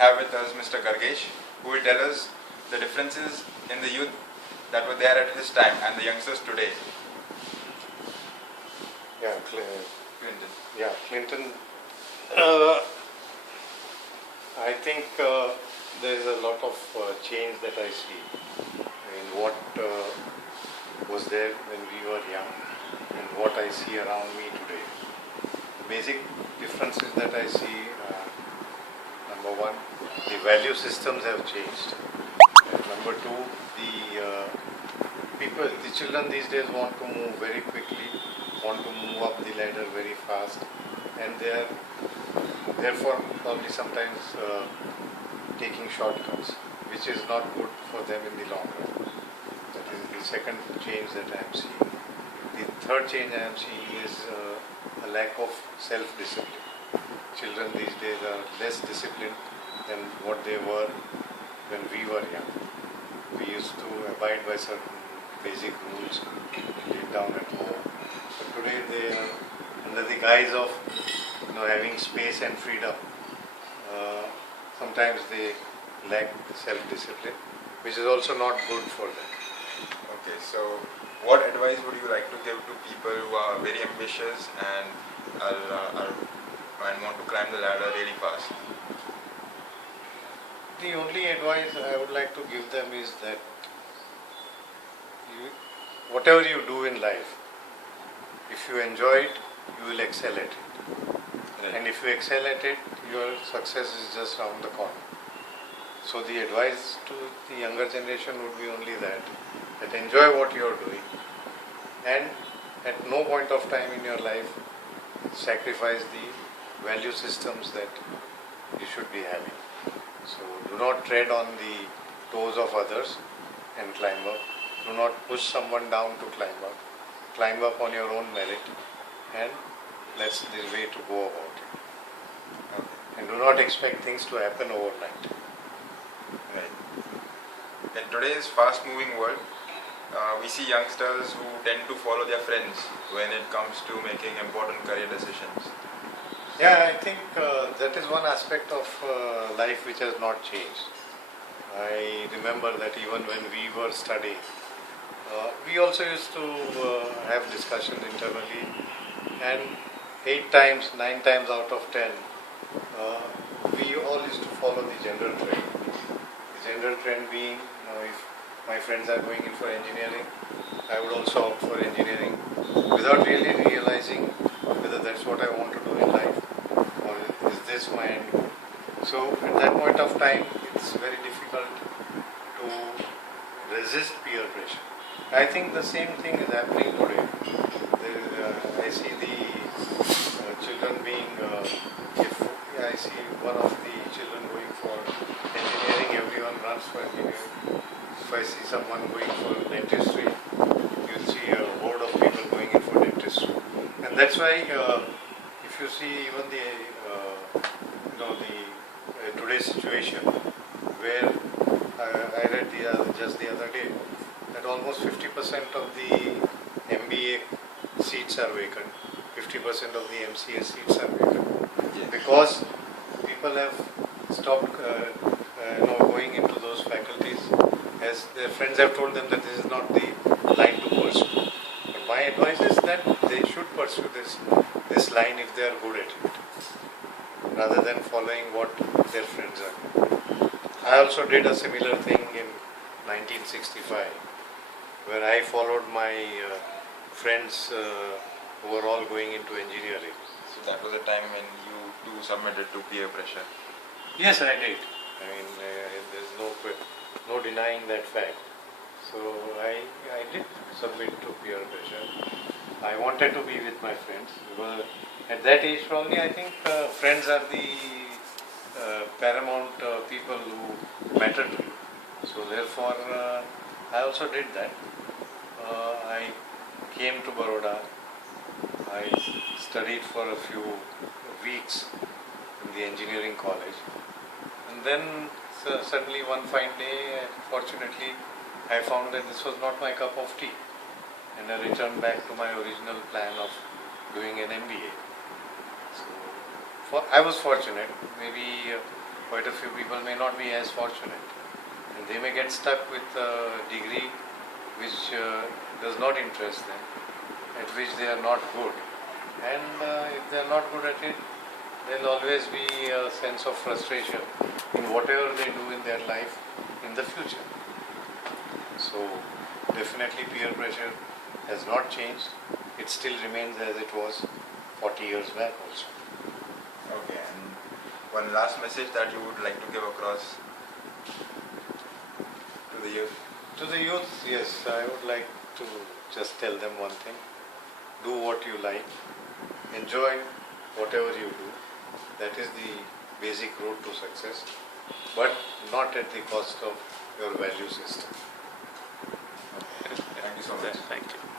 have with us Mr. Gargesh, who will tell us the differences in the youth that were there at his time and the youngsters today. Yeah, Clinton. Yeah, Clinton. I think there is a lot of change that I see in what was there when we were young and what I see around me today. The basic differences that I see, number one, the value systems have changed. Number two, the children these days want to move very quickly, want to move up the ladder very fast, and they are therefore probably sometimes taking shortcuts, which is not good for them in the long run. That is the second change that I am seeing. The third change I am seeing is a lack of self-discipline. Children these days are less disciplined than what they were when we were young. We used to abide by certain basic rules laid down at home. But today they are under the guise of having space and freedom. Sometimes they lack self-discipline, which is also not good for them. Okay, so what advice would you like to give to people who are very ambitious and and want to climb the ladder really fast? The only advice I would like to give them is that whatever you do in life, if you enjoy it, you will excel at it. Right. And if you excel at it, your success is just around the corner. So the advice to the younger generation would be only that enjoy what you are doing, and at no point of time in your life sacrifice the value systems that you should be having. So do not tread on the toes of others and climb up. Do not push someone down to climb up. Climb up on your own merit, and that's the way to go about it. Okay. And do not expect things to happen overnight. Right. In today's fast-moving world, we see youngsters who tend to follow their friends when it comes to making important career decisions. Yeah, I think that is one aspect of life which has not changed. I remember that even when we were studying, we also used to have discussions internally, and 8 times, 9 times out of 10, we all used to follow the general trend. The general trend being, if my friends are going in for engineering, I would also opt for engineering without really realizing whether that's what I want to do in life or is this my end goal. So at that point of time, it's very difficult to resist peer pressure. I think the same thing is happening today. I see the children being, if I see one of the children going for engineering, everyone runs for engineering. If I see someone going for dentistry, you'll see a horde of people going in for dentistry. And that's why if you see even today's situation, where I read just the other day that almost 50% of the MBA seats are vacant, 50% of the MCA seats are vacant, because people have stopped going into those faculties, as their friends have told them that this is not the line to pursue. But my advice is that they should pursue this line if they are good at it, rather than following what their friends are doing. I also did a similar thing in 1965, where I followed my friends who were all going into engineering. So that was a time when you too submitted to peer pressure. Yes, I did. I mean, there's no denying that fact. So I did submit to peer pressure. I wanted to be with my friends, because at that age probably I think friends are the paramount people who matter to you. So therefore I also did that. I came to Baroda. I studied for a few weeks in the engineering college, and then suddenly one fine day, fortunately, I found that this was not my cup of tea, and I returned back to my original plan of doing an MBA. So I was fortunate. Maybe quite a few people may not be as fortunate, and they may get stuck with a degree which does not interest them, at which they are not good. And if they are not good at it, there will always be a sense of frustration in whatever they do in their life in the future. So definitely peer pressure has not changed. It still remains as it was 40 years back also. Okay, and one last message that you would like to give across to the youth? To the youth, yes, I would like to just tell them one thing. Do what you like. Enjoy whatever you do. That is the basic road to success, but not at the cost of your value system. Thank you so much. Thank you.